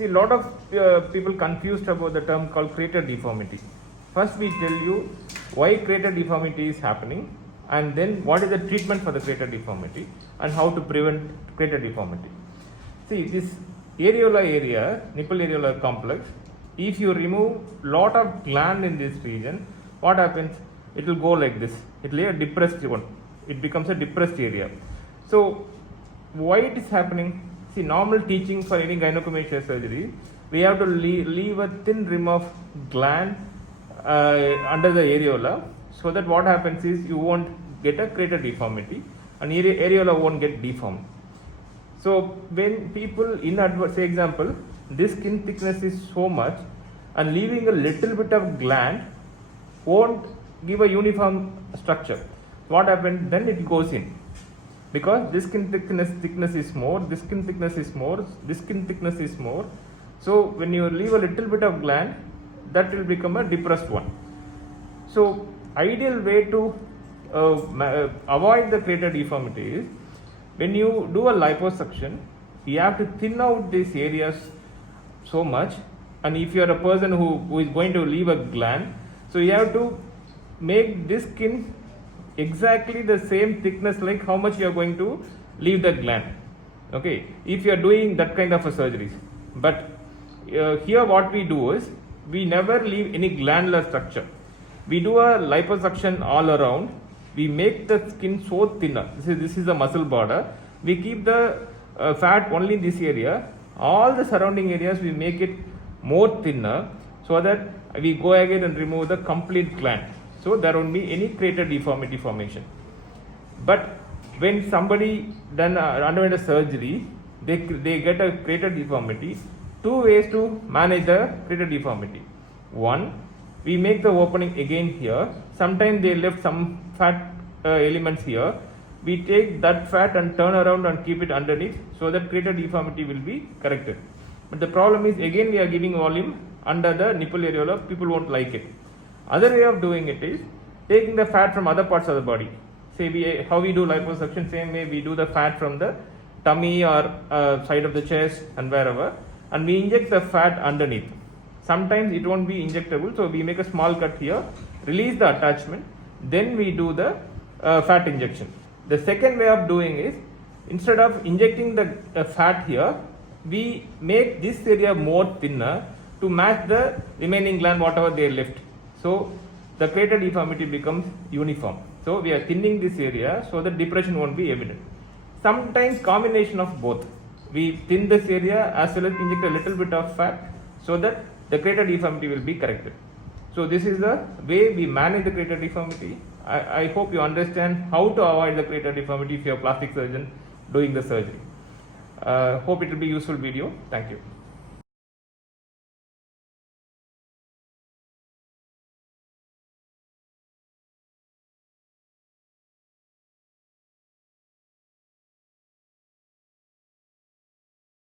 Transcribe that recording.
See, a lot of people confused about the term called crater deformity. First, we tell you why crater deformity is happening, and then what is the treatment for the crater deformity and how to prevent crater deformity. See, this areola area, nipple areolar complex, if you remove lot of gland in this region, what happens? It will go like this. It will be a depressed one. It becomes a depressed area. So, why it is happening? See, normal teaching for any gynecomastia surgery, we have to leave a thin rim of gland under the areola, so that what happens is you won't get a crater deformity and areola won't get deformed. So when people say example, this skin thickness is so much and leaving a little bit of gland won't give a uniform structure. What happens? Then it goes in. Because this skin thickness is more, this skin thickness is more, this skin thickness is more. So when you leave a little bit of gland, that will become a depressed one. So ideal way to avoid the crater deformity is, when you do a liposuction, you have to thin out these areas so much, and if you are a person who is going to leave a gland, so you have to make this skin exactly the same thickness like how much you are going to leave the gland. Okay, if you are doing that kind of a surgeries. But here what we do is, we never leave any glandular structure. We do a liposuction all around. We make the skin so thinner. This is the muscle border. We keep the fat only in this area. All the surrounding areas we make it more thinner, so that we go again and remove the complete gland. So there won't be any crater deformity formation. But when somebody underwent a surgery, they get a crater deformity. Two ways to manage the crater deformity. One, we make the opening again here. Sometimes they left some fat elements here. We take that fat and turn around and keep it underneath, so that crater deformity will be corrected. But the problem is, again we are giving volume under the nipple areola. People won't like it. Other way of doing it is taking the fat from other parts of the body. Say how we do liposuction, same way we do the fat from the tummy or side of the chest and wherever, and we inject the fat underneath. Sometimes it won't be injectable, so we make a small cut here, release the attachment, then we do the fat injection. The second way of doing is, instead of injecting the fat here, we make this area more thinner to match the remaining gland whatever they left. So the crater deformity becomes uniform. So we are thinning this area so that depression won't be evident. Sometimes combination of both. We thin this area as well as inject a little bit of fat, so that the crater deformity will be corrected. So this is the way we manage the crater deformity. I hope you understand how to avoid the crater deformity if you are a plastic surgeon doing the surgery. Hope it will be a useful video. Thank you.